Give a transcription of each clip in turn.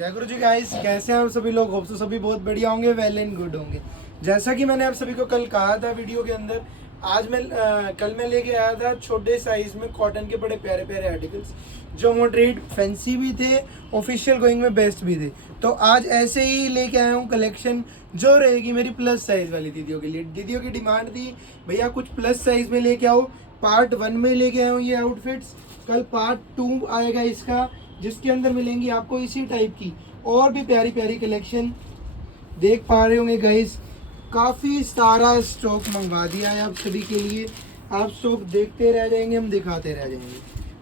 जय गुरु जी गाइस, कैसे हैं आप सभी लोग। होप सो सभी बहुत बढ़िया होंगे, वेल एंड गुड होंगे। जैसा कि मैंने आप सभी को कल कहा था वीडियो के अंदर, कल मैं लेके आया था छोटे साइज में कॉटन के बड़े प्यारे प्यारे आर्टिकल्स जो मॉडरेट फैंसी भी थे, ऑफिशियल गोइंग में बेस्ट भी थे। तो आज ऐसे ही लेके आया हूँ कलेक्शन जो रहेगी मेरी प्लस साइज वाली दीदियों के लिए। दीदियों की डिमांड थी भैया कुछ प्लस साइज में लेके आओ। पार्ट 1 में लेके आया हूँ ये आउटफिट्स। कल पार्ट 2 आएगा इसका, जिसके अंदर मिलेंगी आपको इसी टाइप की और भी प्यारी प्यारी कलेक्शन। देख पा रहे होंगे गाइस, काफ़ी सारा स्टॉक मंगवा दिया है आप सभी के लिए। आप स्टॉक देखते रह जाएंगे, हम दिखाते रह जाएंगे,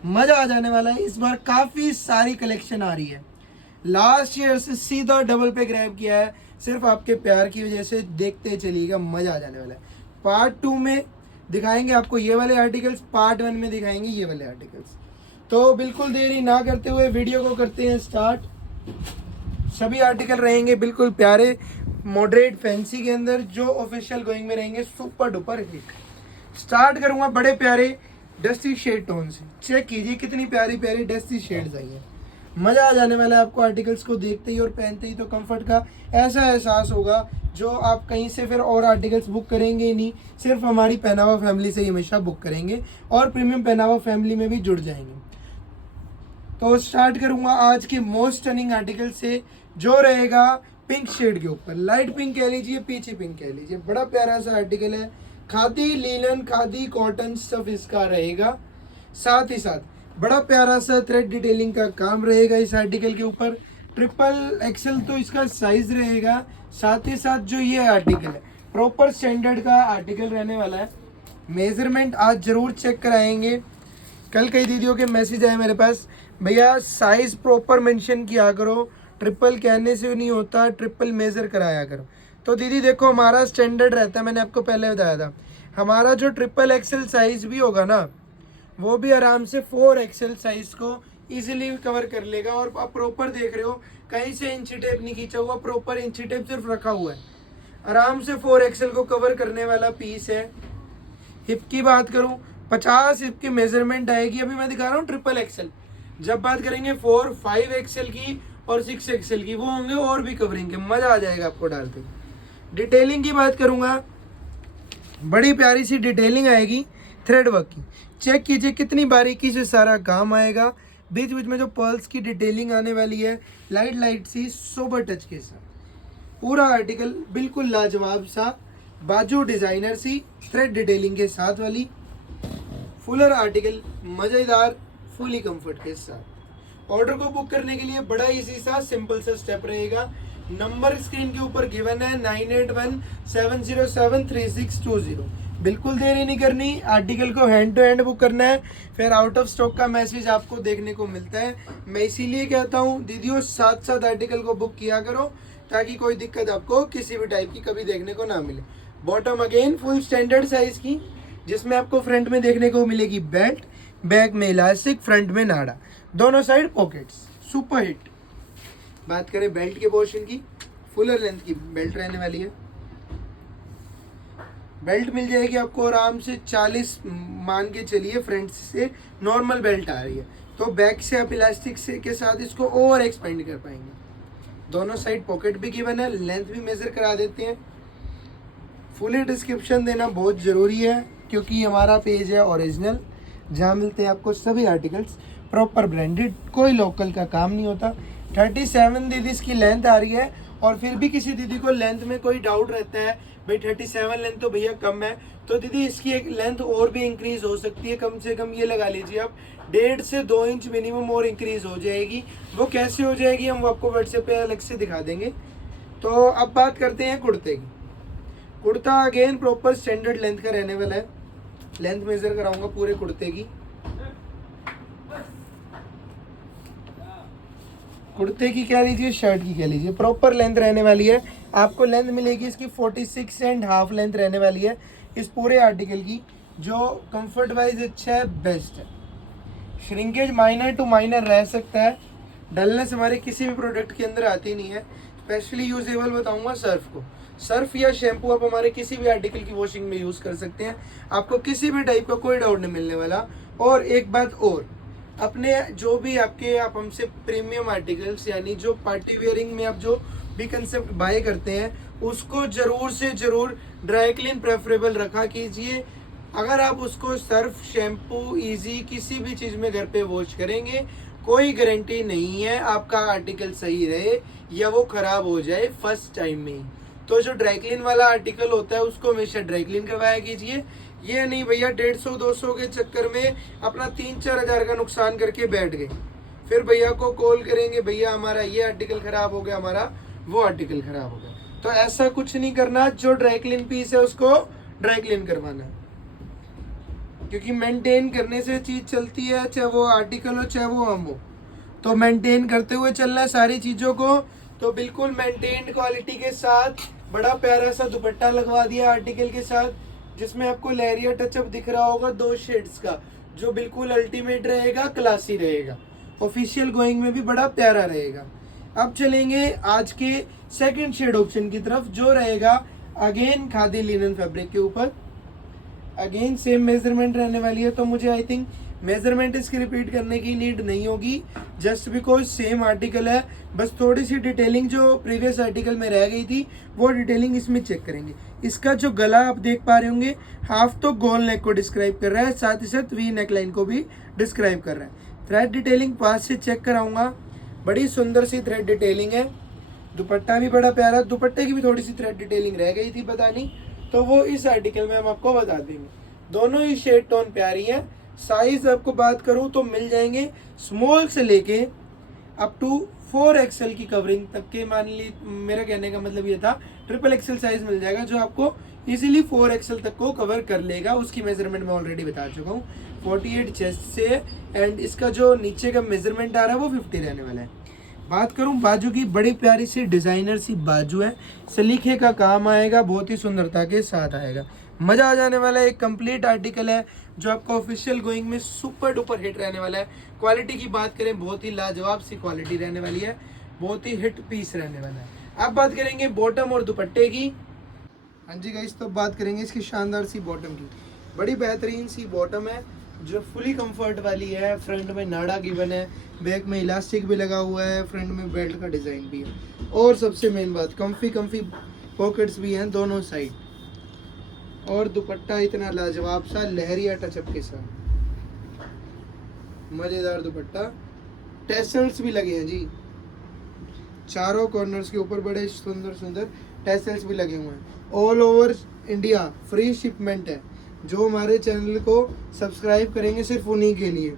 मज़ा आ जाने वाला है। इस बार काफ़ी सारी कलेक्शन आ रही है। लास्ट ईयर से सीधा डबल पे ग्रैब किया है, सिर्फ आपके प्यार की वजह से। देखते चलिएगा, मज़ा आ जाने वाला है। पार्ट 2 में दिखाएंगे आपको ये वाले आर्टिकल्स, पार्ट 1 में दिखाएंगे ये वाले आर्टिकल्स। तो बिल्कुल देरी ना करते हुए वीडियो को करते हैं स्टार्ट। सभी आर्टिकल रहेंगे बिल्कुल प्यारे मॉडरेट फैंसी के अंदर, जो ऑफिशियल गोइंग में रहेंगे सुपर डुपर हिट। स्टार्ट करूंगा बड़े प्यारे डस्टी शेड टोन से। चेक कीजिए कितनी प्यारी प्यारी डस्टी शेड्स आई है। मज़ा आ जाने वाला है आपको आर्टिकल्स को देखते ही और पहनते ही। तो कंफर्ट का ऐसा एहसास होगा जो आप कहीं से फिर और आर्टिकल्स बुक करेंगे ही नहीं, सिर्फ हमारी पहनावा फैमिली से ही हमेशा बुक करेंगे और प्रीमियम पहनावा फैमिली में भी जुड़ जाएंगे। तो स्टार्ट करूंगा आज के मोस्ट टर्निंग आर्टिकल से, जो रहेगा पिंक शेड के ऊपर। लाइट पिंक कह लीजिए, पीची पिंक कह लीजिए, बड़ा प्यारा सा आर्टिकल है। Khadi linen, khadi cotton stuff इसका रहेगा। साथ ही साथ बड़ा प्यारा सा थ्रेड डिटेलिंग का काम रहेगा इस आर्टिकल के ऊपर। ट्रिपल एक्सल तो इसका साइज रहेगा। साथ ही साथ जो ये आर्टिकल है प्रॉपर स्टैंडर्ड का आर्टिकल रहने वाला है। मेजरमेंट आज जरूर चेक कराएंगे। कल कई दीदियों के मैसेज आए मेरे पास, भैया साइज प्रॉपर मेंशन किया करो, ट्रिपल कहने से नहीं होता, ट्रिपल मेज़र कराया करो। तो दीदी देखो, हमारा स्टैंडर्ड रहता है, मैंने आपको पहले बताया था। हमारा जो ट्रिपल एक्सेल साइज भी होगा ना, वो भी आराम से 4 एक्सेल साइज को इजीली कवर कर लेगा। और आप प्रॉपर देख रहे हो, कहीं से इंची टेप नहीं खींचा हुआ, प्रॉपर इंची टेप सिर्फ रखा हुआ है। आराम से 4 एक्सेल को कवर करने वाला पीस है। हिप की बात करूं, 50 हिप की मेजरमेंट आएगी। अभी मैं दिखा रहा हूँ ट्रिपल एक्सेल। जब बात करेंगे 4, 5 एक्सेल की और 6 एक्सेल की, वो होंगे और भी कवरिंग के। मज़ा आ जाएगा आपको डालते। डिटेलिंग की बात करूंगा, बड़ी प्यारी सी डिटेलिंग आएगी थ्रेड वर्क की। चेक कीजिए कितनी बारीकी से सारा काम आएगा। बीच बीच में जो पर्ल्स की डिटेलिंग आने वाली है, लाइट लाइट सी सोबर टच के साथ। पूरा आर्टिकल बिल्कुल लाजवाब सा, बाजू डिजाइनर सी थ्रेड डिटेलिंग के साथ वाली फुलर आर्टिकल, मज़ेदार फुली कंफर्ट के साथ। ऑर्डर को बुक करने के लिए बड़ा इजी सा सिंपल सा स्टेप रहेगा। नंबर स्क्रीन के ऊपर गिवन है 9817073620। बिल्कुल देरी नहीं करनी, आर्टिकल को हैंड टू हैंड बुक करना है। फिर आउट ऑफ स्टॉक का मैसेज आपको देखने को मिलता है। मैं इसीलिए कहता हूँ दीदियों, साथ साथ आर्टिकल को बुक किया करो, ताकि कोई दिक्कत आपको किसी भी टाइप की कभी देखने को ना मिले। Bottom again full standard size की, जिसमें आपको फ्रंट में देखने को मिलेगी बेल्ट, बैक में इलास्टिक, फ्रंट में नाड़ा, दोनों साइड पॉकेट्स, सुपर हिट। बात करें बेल्ट के पोर्शन की, फुलर लेंथ की बेल्ट रहने वाली है। बेल्ट मिल जाएगी आपको आराम से 40 मान के चलिए, फ्रंट से नॉर्मल बेल्ट आ रही है। तो बैक से आप इलास्टिक से के साथ इसको ओवर एक्सपेंड कर पाएंगे। दोनों साइड पॉकेट भी गिवन है, लेंथ भी मेजर करा देते हैं। फुली डिस्क्रिप्शन देना बहुत ज़रूरी है, क्योंकि हमारा पेज है ओरिजिनल, जहाँ मिलते हैं आपको सभी आर्टिकल्स प्रॉपर ब्रांडेड, कोई लोकल का काम नहीं होता। 37 दीदी इसकी लेंथ आ रही है। और फिर भी किसी दीदी को लेंथ में कोई डाउट रहता है, भाई 37 लेंथ तो भैया कम है, तो दीदी इसकी एक लेंथ और भी इंक्रीज हो सकती है। कम से कम ये लगा लीजिए आप 1.5 से 2 इंच मिनिमम और इंक्रीज हो जाएगी। वो कैसे हो जाएगी हम आपको व्हाट्सएप पे अलग से दिखा देंगे। तो अब बात करते हैं कुर्ते की। Kurta again proper standard length का रहने वाला है। लेंथ मेजर कराऊंगा पूरे कुर्ते की। कुर्ते की कह लीजिए, शर्ट की कह लीजिए, प्रॉपर लेंथ रहने वाली है। आपको लेंथ मिलेगी इसकी 46.5 लेंथ रहने वाली है इस पूरे आर्टिकल की, जो कंफर्ट वाइज अच्छा है, बेस्ट है। श्रिंकेज माइनर टू माइनर रह सकता है, डलनेस हमारे किसी भी प्रोडक्ट के अंदर आती नहीं है। स्पेशली यूजेबल बताऊंगा सर्फ को। सर्फ या शैम्पू आप हमारे किसी भी आर्टिकल की वॉशिंग में यूज़ कर सकते हैं, आपको किसी भी टाइप का कोई डाउट नहीं मिलने वाला। और एक बात और, अपने जो भी आपके आप हमसे प्रीमियम आर्टिकल्स यानी जो पार्टी वेयरिंग में आप जो भी कंसेप्ट बाय करते हैं उसको जरूर से जरूर ड्राई क्लीन प्रेफरेबल रखा कीजिए। अगर आप उसको सर्फ शैम्पू इजी किसी भी चीज़ में घर पे वॉश करेंगे कोई गारंटी नहीं है आपका आर्टिकल सही रहे या वो खराब हो जाए फर्स्ट टाइम में ही। तो जो ड्राई क्लीन वाला आर्टिकल होता है उसको हमेशा ड्राई क्लीन करवाया कीजिए। ये नहीं भैया 150-200 के चक्कर में अपना 3-4 हज़ार का नुकसान करके बैठ गए, फिर भैया को कॉल करेंगे भैया हमारा ये आर्टिकल खराब हो गया, हमारा वो आर्टिकल खराब हो गया। तो ऐसा कुछ नहीं करना, जो ड्राई क्लीन पीस है उसको ड्राई क्लीन करवाना है, क्योंकि मेंटेन करने से चीज़ चलती है, चाहे वो आर्टिकल हो चाहे वो हम हो। तो मेंटेन करते हुए चलना है सारी चीज़ों को। तो बिल्कुल मेंटेन्ड क्वालिटी के साथ बड़ा प्यारा सा दुपट्टा लगवा दिया आर्टिकल के साथ, जिसमें आपको लहरिया टचअप दिख रहा होगा 2 शेड्स का, जो बिल्कुल अल्टीमेट रहेगा, क्लासी रहेगा, ऑफिशियल गोइंग में भी बड़ा प्यारा रहेगा। अब चलेंगे आज के सेकंड शेड ऑप्शन की तरफ, जो रहेगा अगेन खादी लिनन फैब्रिक के ऊपर। अगेन सेम मेजरमेंट रहने वाली है, तो मुझे आई थिंक मेजरमेंट इसकी रिपीट करने की नीड नहीं होगी, जस्ट बिकॉज सेम आर्टिकल है। बस थोड़ी सी डिटेलिंग जो प्रीवियस आर्टिकल में रह गई थी वो डिटेलिंग इसमें चेक करेंगे। इसका जो गला आप देख पा रहे होंगे हाफ तो गोल नेक को डिस्क्राइब कर रहा है, साथ ही साथ वी नेक लाइन को भी डिस्क्राइब कर रहा है। थ्रेड डिटेलिंग पास से चेक कराऊंगा, बड़ी सुंदर सी थ्रेड डिटेलिंग है। दुपट्टा भी बड़ा प्यारा, दुपट्टे की भी थोड़ी सी थ्रेड डिटेलिंग रह गई थी बतानी, तो वो इस आर्टिकल में हम आपको बता देंगे। दोनों ही शेड टोन प्यारी है। साइज आपको बात करूं तो मिल जाएंगे स्मॉल से लेके अप टू 4XL की कवरिंग तक के। मान ली मेरा कहने का मतलब ये था XXL साइज मिल जाएगा, जो आपको इजीली 4XL तक को कवर कर लेगा। उसकी मेजरमेंट मैं ऑलरेडी बता चुका हूँ, 48 चेस्ट से, एंड इसका जो नीचे का मेजरमेंट आ रहा है वो 50 रहने वाला है। बात करूं बाजू की, बड़ी प्यारी सी डिजाइनर सी बाजू है, सलीखे का काम आएगा, बहुत ही सुंदरता के साथ आएगा, मजा आ जाने वाला है। एक कंप्लीट आर्टिकल है जो आपको ऑफिशियल गोइंग में सुपर डुपर हिट रहने वाला है। क्वालिटी की बात करें बहुत ही लाजवाब सी क्वालिटी रहने वाली है, बहुत ही हिट पीस रहने वाला है। अब बात करेंगे बॉटम और दुपट्टे की। हाँ जी गाइस, तो बात करेंगे इसकी शानदार सी बॉटम की। बड़ी बेहतरीन सी बॉटम है जो फुली कंफर्ट वाली है। फ्रंट में नाड़ा गिवन है, बैक में इलास्टिक भी लगा हुआ है, फ्रंट में बेल्ट का डिज़ाइन भी है, और सबसे मेन बात कंफी पॉकेट्स भी हैं दोनों साइड, और दुपट्टा इतना लाजवाब सा लहरिया टचअप के साथ, मज़ेदार दुपट्टा। टेसल्स भी लगे हैं जी, चारों कॉर्नर्स के ऊपर बड़े सुंदर सुंदर टेसल्स भी लगे हुए हैं। All over India free shipment है, जो हमारे चैनल को सब्सक्राइब करेंगे सिर्फ उन्हीं के लिए।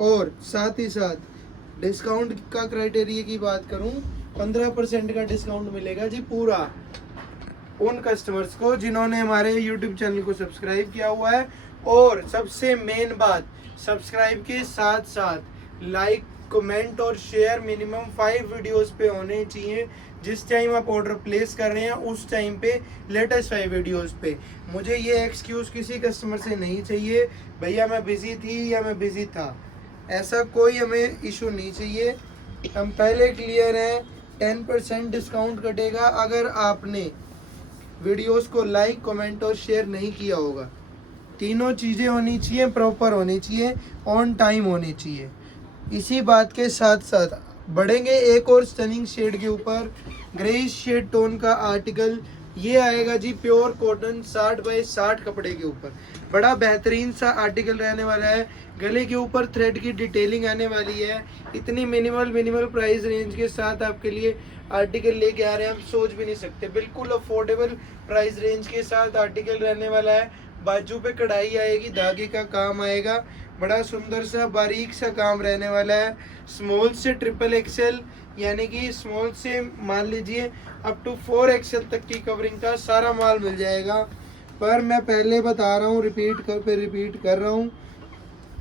और साथ ही साथ डिस्काउंट का क्राइटेरिया की बात करूं, 15% का डिस्काउंट मिलेगा जी पूरा उन कस्टमर्स को जिन्होंने हमारे YouTube चैनल को सब्सक्राइब किया हुआ है। और सबसे मेन बात, सब्सक्राइब के साथ साथ लाइक कमेंट और शेयर मिनिमम 5 वीडियोस पे होने चाहिए। जिस टाइम आप ऑर्डर प्लेस कर रहे हैं उस टाइम पे लेटेस्ट 5 वीडियोस पे। मुझे ये एक्सक्यूज़ किसी कस्टमर से नहीं चाहिए, भैया मैं बिज़ी थी या मैं बिज़ी था, ऐसा कोई हमें इशू नहीं चाहिए। हम पहले क्लियर हैं, 10% डिस्काउंट कटेगा अगर आपने वीडियोस को लाइक कमेंट और शेयर नहीं किया होगा। तीनों चीज़ें होनी चाहिए, प्रॉपर होनी चाहिए, ऑन टाइम होनी चाहिए। इसी बात के साथ साथ बढ़ेंगे एक और स्टनिंग शेड के ऊपर, ग्रेइश शेड टोन का आर्टिकल। ये आएगा जी प्योर कॉटन 60 बाई 60 कपड़े के ऊपर, बड़ा बेहतरीन सा आर्टिकल रहने वाला है। गले के ऊपर थ्रेड की डिटेलिंग आने वाली है। इतनी मिनिमल प्राइस रेंज के साथ आपके लिए आर्टिकल लेके आ रहे हैं, हम सोच भी नहीं सकते। बिल्कुल अफोर्डेबल प्राइस रेंज के साथ आर्टिकल रहने वाला है। बाजू पे कढ़ाई आएगी, धागे का काम आएगा, बड़ा सुंदर सा बारीक सा काम रहने वाला है। स्मॉल से XXL यानी कि स्मॉल से मान लीजिए अप टू 4XL तक की कवरिंग का सारा माल मिल जाएगा। पर मैं पहले बता रहा हूँ, रिपीट कर रहा हूँ,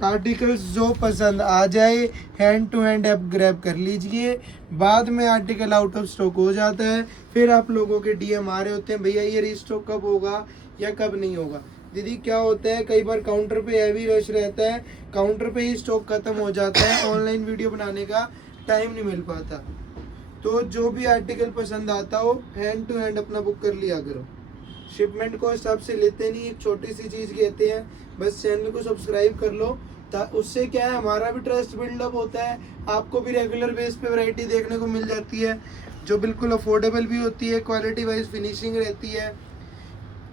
आर्टिकल्स जो पसंद आ जाए हैंड टू हैंड आप ग्रैब कर लीजिए। बाद में आर्टिकल आउट ऑफ स्टॉक हो जाता है, फिर आप लोगों के DM आ रहे होते हैं, भैया ये रीस्टॉक कब होगा या कब नहीं होगा। दीदी क्या होता है, कई बार काउंटर पे हैवी रश रहता है, काउंटर पे ही स्टॉक खत्म हो जाता है, ऑनलाइन वीडियो बनाने का टाइम नहीं मिल पाता। तो जो भी आर्टिकल पसंद आता हो हैंड टू हैंड अपना बुक कर लिया करो। शिपमेंट कॉस्ट आपसे लेते नहीं, एक छोटी सी चीज़ कहते हैं, बस चैनल को सब्सक्राइब कर लो उससे क्या है, हमारा भी ट्रस्ट बिल्डअप होता है, आपको भी रेगुलर बेस पे वैरायटी देखने को मिल जाती है जो बिल्कुल अफोर्डेबल भी होती है, क्वालिटी वाइज फिनिशिंग रहती है।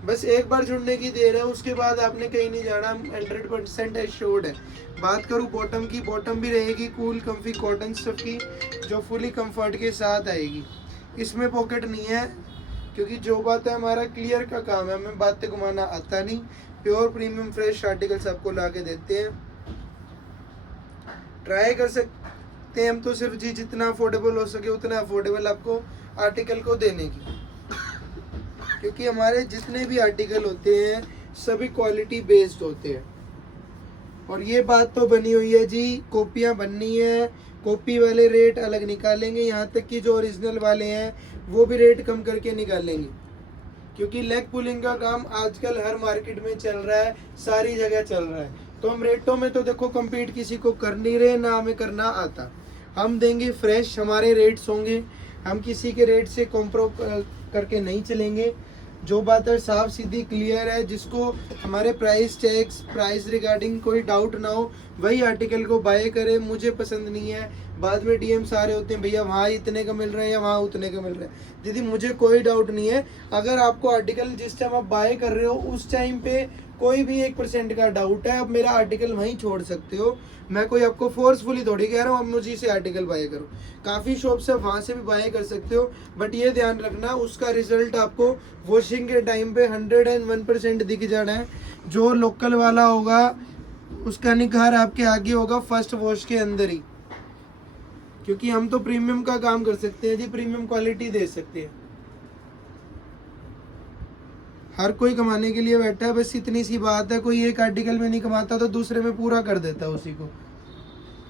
बस एक बार जुड़ने की देर है, उसके बाद आपने कहीं नहीं जाना, 100% एश्योर्ड है। बात करूँ बॉटम की, बॉटम भी रहेगी कूल कंफी कॉटन स्टफ की जो फुली कंफर्ट के साथ आएगी। इसमें पॉकेट नहीं है, क्योंकि जो बात है हमारा क्लियर का काम है, हमें बातें घुमाना आता नहीं। प्योर प्रीमियम फ्रेश आर्टिकल्स आपको ला के देते हैं। ट्राई कर सकते हैं हम तो सिर्फ जी जितना अफोर्डेबल हो सके उतना अफोर्डेबल आपको आर्टिकल को देने की, क्योंकि हमारे जितने भी आर्टिकल होते हैं सभी क्वालिटी बेस्ड होते हैं। और ये बात तो बनी हुई है जी, कॉपियाँ बननी है, कॉपी वाले रेट अलग निकालेंगे, यहाँ तक कि जो ओरिजिनल वाले हैं वो भी रेट कम करके निकालेंगे, क्योंकि लेग पुलिंग का काम आजकल हर मार्केट में चल रहा है, सारी जगह चल रहा है। तो हम रेटों में तो देखो कम्पीट किसी को कर नहीं रहे, ना हमें करना आता। हम देंगे फ्रेश, हमारे रेट्स होंगे, हम किसी के रेट से कॉम्प्रो करके नहीं चलेंगे। जो बात है साफ सीधी क्लियर है, जिसको हमारे प्राइस टैग्स प्राइस रिगार्डिंग कोई डाउट ना हो वही आर्टिकल को बाय करे। मुझे पसंद नहीं है, बाद में डीएम सारे होते हैं भैया वहाँ इतने का मिल रहा है या वहाँ उतने का मिल रहा है। दीदी मुझे कोई डाउट नहीं है, अगर आपको आर्टिकल जिस टाइम आप बाय कर रहे हो उस टाइम पे कोई भी 1% का डाउट है, आप मेरा आर्टिकल वहीं छोड़ सकते हो। मैं कोई आपको फोर्सफुली थोड़ी कह रहा हूँ आप मुझे से आर्टिकल बाय करो। काफ़ी शॉप से वहाँ से भी बाय कर सकते हो, बट ये ध्यान रखना उसका रिजल्ट आपको वॉशिंग के टाइम पे 101% दिख जाना है। जो लोकल वाला होगा उसका निखार आपके आगे होगा फर्स्ट वॉश के अंदर ही, क्योंकि हम तो प्रीमियम का काम कर सकते हैं जी, प्रीमियम क्वालिटी दे सकते हैं। हर कोई कमाने के लिए बैठा है, बस इतनी सी बात है, कोई एक आर्टिकल में नहीं कमाता तो दूसरे में पूरा कर देता है उसी को।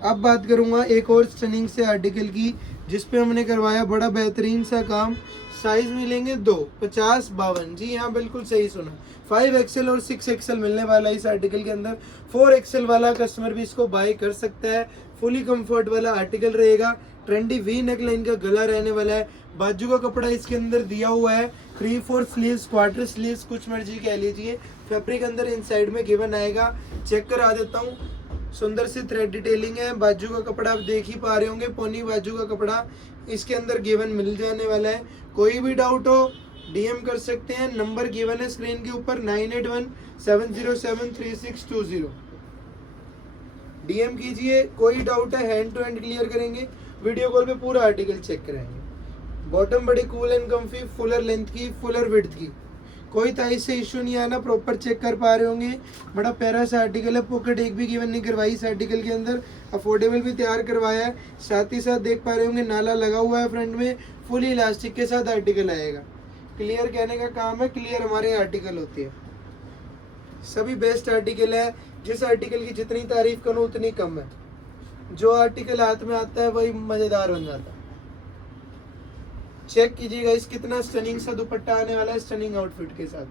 अब बात करूंगा एक और स्टनिंग से आर्टिकल की, जिसपे हमने करवाया बड़ा बेहतरीन सा काम। साइज मिलेंगे 2, 50, 52, जी हाँ बिल्कुल सही सुना, 5XL और 6XL मिलने वाला है इस आर्टिकल के अंदर। 4XL वाला कस्टमर भी इसको बाय कर सकता है। फुली कंफर्ट वाला आर्टिकल रहेगा, ट्रेंडी वी नेक लाइन का गला रहने वाला है। बाजू का कपड़ा इसके अंदर दिया हुआ है, 3/4 स्लीव्स, क्वार्टर स्लीव्स, कुछ मर्जी कह लीजिए। फैब्रिक अंदर इनसाइड में गिवन आएगा, चेक करा देता हूँ। सुंदर सी थ्रेड डिटेलिंग है। बाजू का कपड़ा आप देख ही पा रहे होंगे, पोनी बाजू का कपड़ा इसके अंदर गिवन मिल जाने वाला है। कोई भी डाउट हो डीएम कर सकते हैं, नंबर गिवन है स्क्रीन के ऊपर 9817073620। डीएम कीजिए, कोई डाउट है हैंड टू हैंड क्लियर करेंगे, वीडियो कॉल पे पूरा आर्टिकल चेक कराएंगे। बॉटम बड़ी cool and comfy, Fuller length की, फुलर विड्थ की, कोई ताई से इशू नहीं आना, प्रॉपर चेक कर पा रहे होंगे। बड़ा प्यारा सा आर्टिकल है, पॉकेट एक भी गिवन नहीं करवाई इस आर्टिकल के अंदर, अफोर्डेबल भी तैयार करवाया है। साथ ही साथ देख पा रहे होंगे नाला लगा हुआ है फ्रंट में, फुली इलास्टिक के साथ आर्टिकल आएगा। क्लियर कहने का काम है, क्लियर हमारे आर्टिकल होते हैं, सभी बेस्ट आर्टिकल है। जिस आर्टिकल की जितनी तारीफ करूँ उतनी कम है, जो आर्टिकल हाथ में आता है वही मजेदार बन जाता है। चेक कीजिएगा इस कितना स्टनिंग सा दुपट्टा आने वाला है, स्टनिंग आउटफिट के साथ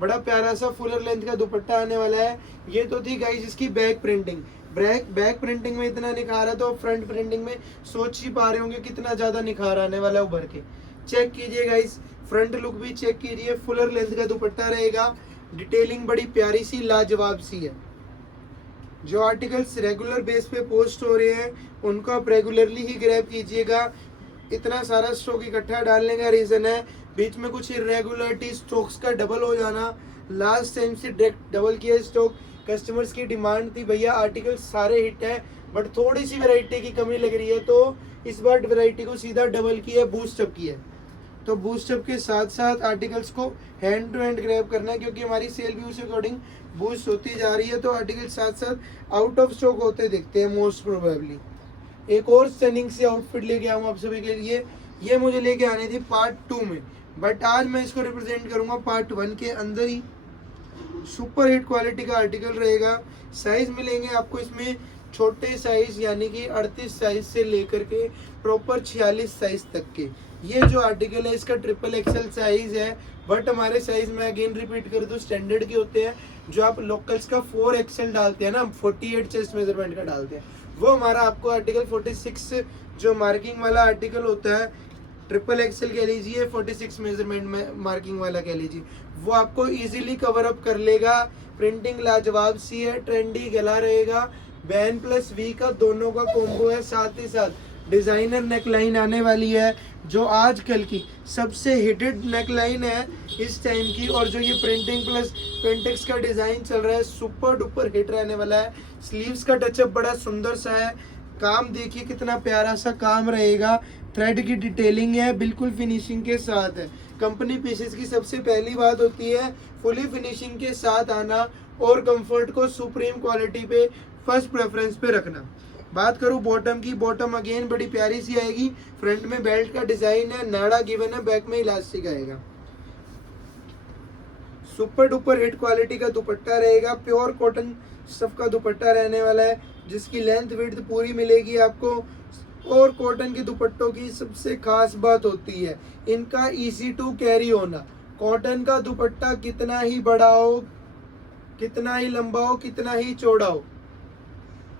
बड़ा प्यारा सा फुलर लेंथ का दुपट्टा आने वाला है। ये तो थी गाइस इसकी बैक प्रिंटिंग, बैक प्रिंटिंग में इतना निखार है तो फ्रंट प्रिंटिंग में सोच ही पा रहे होंगे कितना ज्यादा निखार आने वाला है उभर के। चेक कीजिए गाइस, फ्रंट लुक भी चेक कीजिए, फुलर लेंथ का दुपट्टा रहेगा, डिटेलिंग बड़ी प्यारी सी लाजवाब सी है। जो आर्टिकल्स रेगुलर बेस पे पोस्ट हो रहे हैं उनको आप रेगुलरली ही ग्रैब कीजिएगा। इतना सारा स्टॉक इकट्ठा डालने का रीज़न है बीच में कुछ इरेगुलरिटी, स्टॉक्स का डबल हो जाना। लास्ट टाइम से डायरेक्ट डबल किया स्टॉक, कस्टमर्स की डिमांड थी भैया आर्टिकल सारे हिट है बट थोड़ी सी वैरायटी की कमी लग रही है, तो इस बार वैरायटी को सीधा डबल किया, बूस्टअप किया। तो बूस्टअप के साथ साथ आर्टिकल्स को हैंड टू हैंड ग्रैब करना है, क्योंकि हमारी सेल भी उस अकॉर्डिंग बूस्ट होती जा रही है। तो आर्टिकल साथ साथ आउट ऑफ स्टॉक होते दिखते हैं मोस्ट प्रोबेबली। एक और स्टनिंग से आउटफिट लेके आऊँ आप सभी के लिए, ये मुझे लेके आनी थी पार्ट 2 में, बट आज मैं इसको रिप्रेजेंट करूँगा पार्ट 1 के अंदर ही। सुपर हिट क्वालिटी का आर्टिकल रहेगा। साइज मिलेंगे आपको इसमें छोटे साइज यानी कि 38 साइज से लेकर के प्रॉपर 46 साइज तक के। ये जो आर्टिकल है इसका XXL साइज है, बट हमारे साइज में अगेन रिपीट कर दूं स्टैंडर्ड के होते हैं। जो आप लोकल्स का 4XL डालते हैं ना, 48 चेस्ट मेजरमेंट का डालते हैं, वो हमारा आपको आर्टिकल 46 जो मार्किंग वाला आर्टिकल होता है ट्रिपल एक्सेल कह लीजिए, 46 मेजरमेंट में मार्किंग वाला कह लीजिए, वो आपको इजीली कवर अप कर लेगा। प्रिंटिंग लाजवाब सी है, ट्रेंडी गला रहेगा, बैन प्लस वी का दोनों का कॉम्बो है। साथ ही साथ डिजाइनर नेकलाइन आने वाली है जो आजकल की सबसे हिटेड नेकलाइन है इस टाइम की। और जो ये प्रिंटिंग प्लस पेंटेक्स का डिजाइन चल रहा है सुपर डुपर हिट रहने वाला है। स्लीव्स का टचअप बड़ा सुंदर सा है, काम देखिए कितना प्यारा सा काम रहेगा, थ्रेड की डिटेलिंग है, बिल्कुल फिनिशिंग के साथ है। कंपनी पीसेस की सबसे पहली बात होती है फुली फिनिशिंग के साथ आना और कंफर्ट को सुप्रीम क्वालिटी पे फर्स्ट प्रेफरेंस पे रखना। बात करूं बॉटम की, बॉटम अगेन बड़ी प्यारी सी आएगी, फ्रंट में बेल्ट का डिजाइन है, नाड़ा गिवन है, बैक में इलास्टिक आएगा, सुपर डुपर हिट क्वालिटी का दुपट्टा रहेगा, प्योर कॉटन स्टफ का दुपट्टा रहने वाला है जिसकी लेंथ विड्थ पूरी मिलेगी आपको। और कॉटन के दुपट्टों की सबसे खास बात होती है इनका इजी टू कैरी होना। कॉटन का दुपट्टा कितना ही बड़ा हो, कितना ही लंबा हो, कितना ही चौड़ा हो,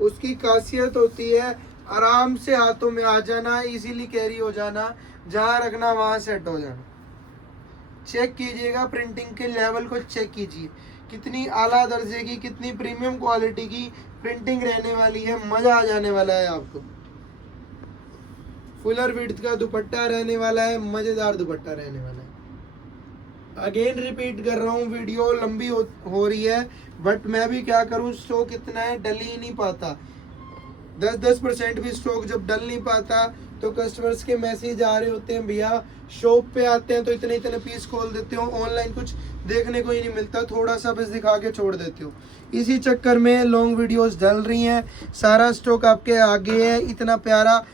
उसकी खासियत होती है आराम से हाथों में आ जाना, इजीली कैरी हो जाना, जहां रखना वहां सेट हो जाना। चेक कीजिएगा प्रिंटिंग के लेवल को, चेक कीजिए कितनी आला दर्जे की, कितनी प्रीमियम क्वालिटी की प्रिंटिंग रहने वाली है, मजा आ जाने वाला है आपको। फुलर विड्थ का दुपट्टा रहने वाला है, मजेदार दुपट्टा रहने वाला है। अगेन रिपीट कर रहा हूँ, वीडियो लंबी हो रही है बट मैं भी क्या करूँ, स्टॉक इतना है डल ही नहीं पाता। 10% भी स्टॉक जब डल नहीं पाता तो कस्टमर्स के मैसेज आ रहे होते हैं, भैया शॉप पे आते हैं तो इतने इतने पीस खोल देते हो, ऑनलाइन कुछ देखने को ही नहीं मिलता, थोड़ा सा बस दिखा के छोड़ देते हो। इसी चक्कर में लॉन्ग वीडियोस डल रही हैं, सारा स्टॉक आपके आगे है। इतना प्यारा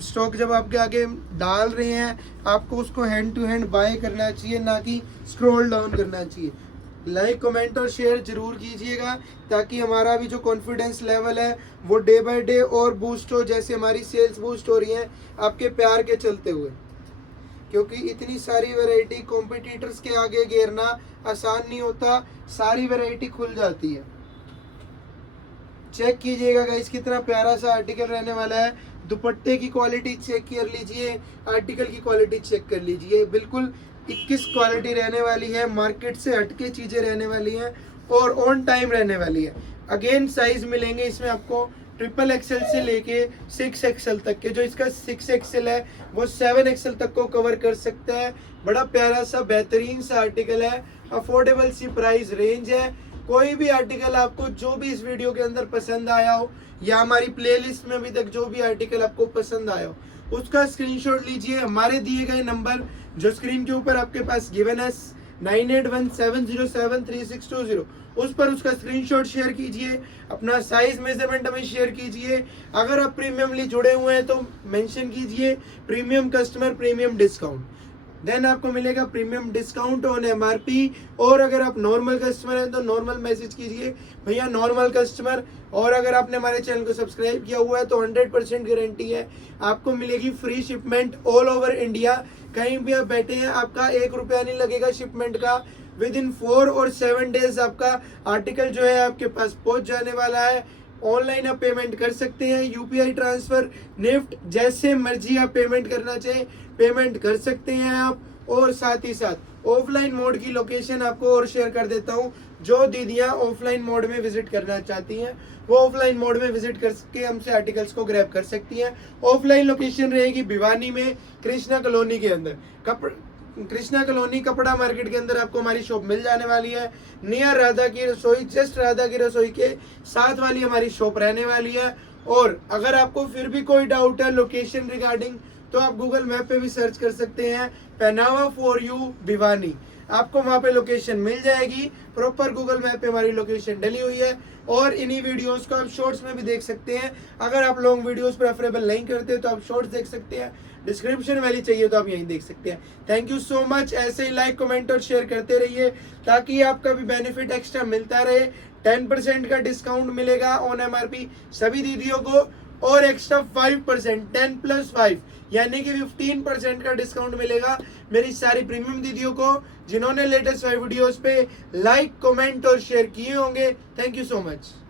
स्टॉक जब आपके आगे डाल रहे हैं आपको उसको हैंड टू हैंड बाय करना चाहिए, ना कि स्क्रॉल डाउन करना चाहिए। लाइक कमेंट और शेयर जरूर कीजिएगा ताकि हमारा भी जो कॉन्फिडेंस लेवल है वो डे बाय डे और बूस्ट हो, जैसे हमारी सेल्स बूस्ट हो रही है आपके प्यार के चलते हुए। क्योंकि इतनी सारी वैरायटी कॉम्पिटिटर्स के आगे घेरना आसान नहीं होता, सारी वैरायटी खुल जाती है। चेक कीजिएगा गाइस कितना प्यारा सा आर्टिकल रहने वाला है। दुपट्टे की क्वालिटी चेक कर लीजिए, आर्टिकल की क्वालिटी चेक कर लीजिए, बिल्कुल 21 क्वालिटी रहने वाली है, मार्केट से हटके चीजें रहने वाली हैं और ऑन टाइम रहने वाली है। अगेन साइज मिलेंगे इसमें आपको ट्रिपल एक्सेल से लेके 6 एक्सेल तक के। जो इसका 6 एक्सेल है वो 7 एक्सेल तक को कवर कर सकता है। बड़ा प्यारा सा बेहतरीन सा आर्टिकल है, अफोर्डेबल सी प्राइस रेंज है। कोई भी आर्टिकल आपको जो भी इस वीडियो के अंदर पसंद आया हो या हमारी प्लेलिस्ट में अभी तक जो भी आर्टिकल आपको पसंद आया हो उसका स्क्रीनशॉट लीजिए, हमारे दिए गए नंबर जो स्क्रीन के ऊपर आपके पास गिवन है 9817073620 उस पर उसका स्क्रीनशॉट शेयर कीजिए, अपना साइज मेजरमेंट हमें शेयर कीजिए। अगर आप प्रीमियमली जुड़े हुए हैं तो मेंशन कीजिए premium customer premium discount, then आपको मिलेगा प्रीमियम डिस्काउंट ऑन एमआरपी। और अगर आप नॉर्मल कस्टमर हैं तो नॉर्मल मैसेज कीजिए भैया नॉर्मल कस्टमर। और अगर आपने हमारे चैनल को सब्सक्राइब किया हुआ है तो 100% गारंटी है आपको मिलेगी free shipment all over India. कहीं भी आप बैठे हैं आपका 1 रुपया नहीं लगेगा शिपमेंट का। विद इन 4 और 7 डेज आपका आर्टिकल जो है आपके पास पहुंच जाने वाला है। ऑनलाइन आप पेमेंट कर सकते हैं, यूपीआई ट्रांसफर, निफ्ट, जैसे मर्जी आप पेमेंट करना चाहें पेमेंट कर सकते हैं आप। और साथ ही साथ ऑफलाइन मोड की लोकेशन आपको और शेयर कर देता हूं। जो दीदियां ऑफलाइन मोड में विजिट करना चाहती हैं वो ऑफलाइन मोड में विजिट करके हमसे आर्टिकल्स को ग्रैब कर सकती हैं। ऑफलाइन लोकेशन रहेगी भिवानी में, कृष्णा कॉलोनी के अंदर। कृष्णा कॉलोनी कपड़ा मार्केट के अंदर आपको हमारी शॉप मिल जाने वाली है। नियर राधा की रसोई, जस्ट राधा की रसोई के साथ वाली हमारी शॉप रहने वाली है। और अगर आपको फिर भी कोई डाउट है लोकेशन रिगार्डिंग तो आप गूगल मैप पे भी सर्च कर सकते हैं पहनावा फॉर यू भिवानी, आपको वहां पे लोकेशन मिल जाएगी। प्रॉपर गूगल मैप पे हमारी लोकेशन डली हुई है। और इन्हीं वीडियोस को आप शॉर्ट्स में भी देख सकते हैं। अगर आप लॉन्ग वीडियोस प्रेफरेबल नहीं करते तो आप शॉर्ट्स देख सकते हैं, डिस्क्रिप्शन वाली चाहिए तो आप यहीं देख सकते हैं। Thank you so much. ऐसे ही लाइक कमेंट और शेयर करते रहिए ताकि आपका भी बेनिफिट एक्स्ट्रा मिलता रहे। 10% का डिस्काउंट मिलेगा ऑन एमआरपी सभी दीदियों को और एक्स्ट्रा 5% 10+5 यानी कि 15% का डिस्काउंट मिलेगा मेरी सारी प्रीमियम दीदियों को जिन्होंने लेटेस्ट 5 वीडियोस पे लाइक कमेंट और शेयर किए होंगे। Thank you so much.